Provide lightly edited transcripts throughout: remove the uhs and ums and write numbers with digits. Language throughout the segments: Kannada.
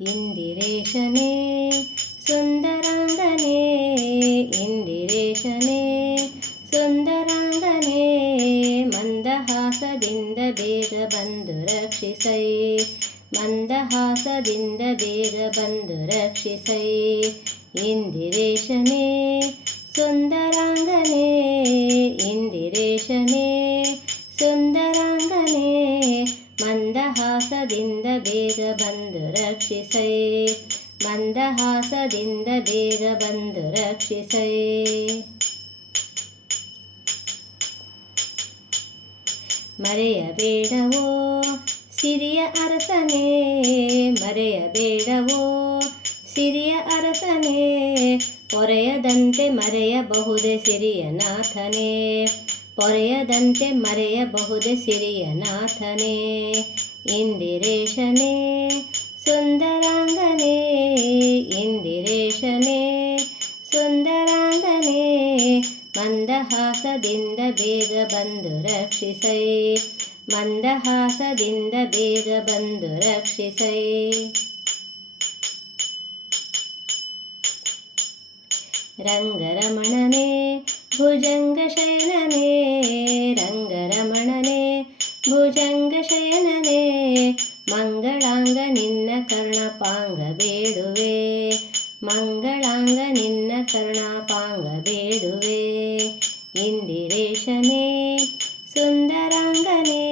ಇಂದಿರೇಶನೇ ಸುಂದರಾಂಗನೇ, ಇಂದಿರೇಶನೇ ಸುಂದರಾಂಗನೇ, ಮಂದಹಾಸದಿಂದ ಬೇಗ ಬಂದು ರಕ್ಷಿಸೈ, ಮಂದಹಾಸದಿಂದ ಬೇಗ ಬಂದು ರಕ್ಷಿಸೈ. ಇಂದಿರೇಶನೇ ಸುಂದರಾಂಗನೇ, ಇಂದಿರೇಶನೇ ಸುಂದರಾಂಗನೇ, ಮಂದಹಾಸದಿಂದ ಬೇಗ ಬಂದು ರಕ್ಷಿಸೈ, ಮಂದಹಾಸದಿಂದ ಬೇಗ ಬಂದು ರಕ್ಷಿಸೈ. ಮರೆಯಬೇಡವೋ ಸಿರಿಯ ಅರಸನೇ, ಮರೆಯಬೇಡವೋ ಸಿರಿಯ ಅರಸನೇ, ಪೊರೆಯದಂತೆ ಮರೆಯಬಹುದೇ ಸಿರಿಯ ನಾಥನೇ, ಪೊರೆಯದಂತೆ ಮರೆಯಬಹುದೇ ಸಿರಿಯ ನಾಥನೇ. ಇಂದಿರೇಶನೇ ಸುಂದರಾಂಗನೇ, ಇಂದಿರೇಶನೇ ಸುಂದರಾಂಗನೇ, ಮಂದಹಾಸದಿಂದ ಬೇಗ ಬಂದು ರಕ್ಷಿಸೈ, ಮಂದಹಾಸದಿಂದ ಬೇಗ ಬಂದು ರಕ್ಷಿಸೈ. ರಂಗರಮಣನೇ ಭುಜಂಗಶಯನನೇ, ರಂಗರಮಣನೇ ಭುಜಂಗಶಯನನೇ, ಮಂಗಳಾಂಗ ನಿನ್ನ ಕರ್ಣಪಾಂಗ ಬೇಡುವೆ, ಮಂಗಳಾಂಗ ನಿನ್ನ ಕರ್ಣಪಾಂಗ ಬೇಡುವೆ. ಇಂದಿರೇಶನೇ ಸುಂದರಾಂಗನೇ,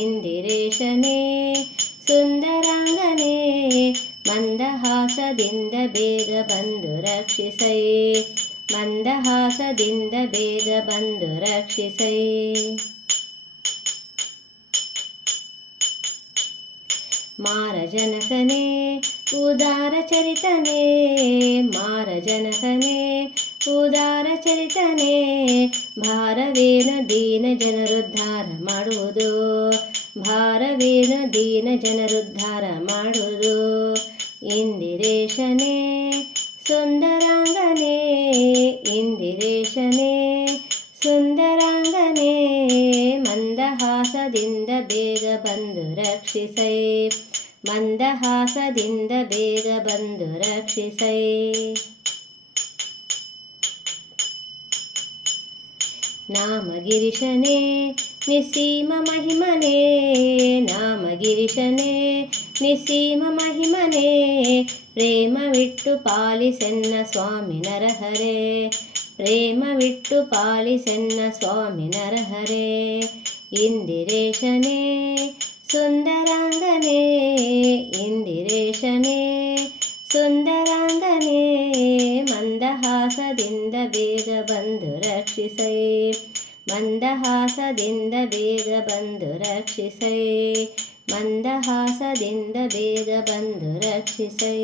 ಇಂದಿರೇಶನೇ ಸುಂದರಾಂಗನೇ, ಮಂದಹಾಸದಿಂದ ಬೇಗ ಬಂದು ರಕ್ಷಿಸೈ, ಮಂದಹಾಸದಿಂದ ಬೇಗ ಬಂದು ರಕ್ಷಿಸೈ. ಮಾರಜನಕನೇ ಉದಾರ ಚರಿತನೇ, ಮಾರಜನಕನೇ ಉದಾರ ಚರಿತನೇ, ಭಾರವೇನ ದೀನ ಜನರುದ್ಧಾರ ಮಾಡುವುದು, ಭಾರವೇನ ದೀನ ಜನರುದ್ಧಾರ ಮಾಡುವುದು. ಇಂದಿರೇಶನೇ ಸುಂದರಾಂಗನೇ, ಇಂದಿರೇಶನೇ ಸುಂದರಾಂಗನೇ, ಮಂದಹಾಸದಿಂದ ಬೇಗ ಬಂದು ರಕ್ಷಿಸೈ, ಮಂದಹಾಸದಿಂದ ಬೇಗ ಬಂದು ರಕ್ಷಿಸೈ. ನಾಮಗಿರಿಶನೇ ನಿಸ್ಸೀಮ ಮಹಿಮನೇ, ನಾಮಗಿರಿಶನೇ ನಿಸ್ಸೀಮ ಮಹಿಮನೇ, ಪ್ರೇಮವಿಟ್ಟು ಪಾಲಿಸೆನ್ನ ಸ್ವಾಮಿ ನರಹರೇ, ಪ್ರೇಮವಿಟ್ಟು ಪಾಲಿಸೆನ್ನ ಸ್ವಾಮಿ ನರಹರೇ. ಇಂದಿರೇಶನೇ ಸುಂದರಾಂಗನೇ, ಇಂದಿರೇಶನೇ ಸುಂದರಾಂಗನೇ, ಮಂದಹಾಸದಿಂದ ಬೇಗ ಬಂದು ರಕ್ಷಿಸೈ, ಮಂದಹಾಸದಿಂದ ಬೇಗ ಬಂದು ರಕ್ಷಿಸೈ, ಮಂದಹಾಸದಿಂದ ಬೇಗ ಬಂದು ರಕ್ಷಿಸೈ.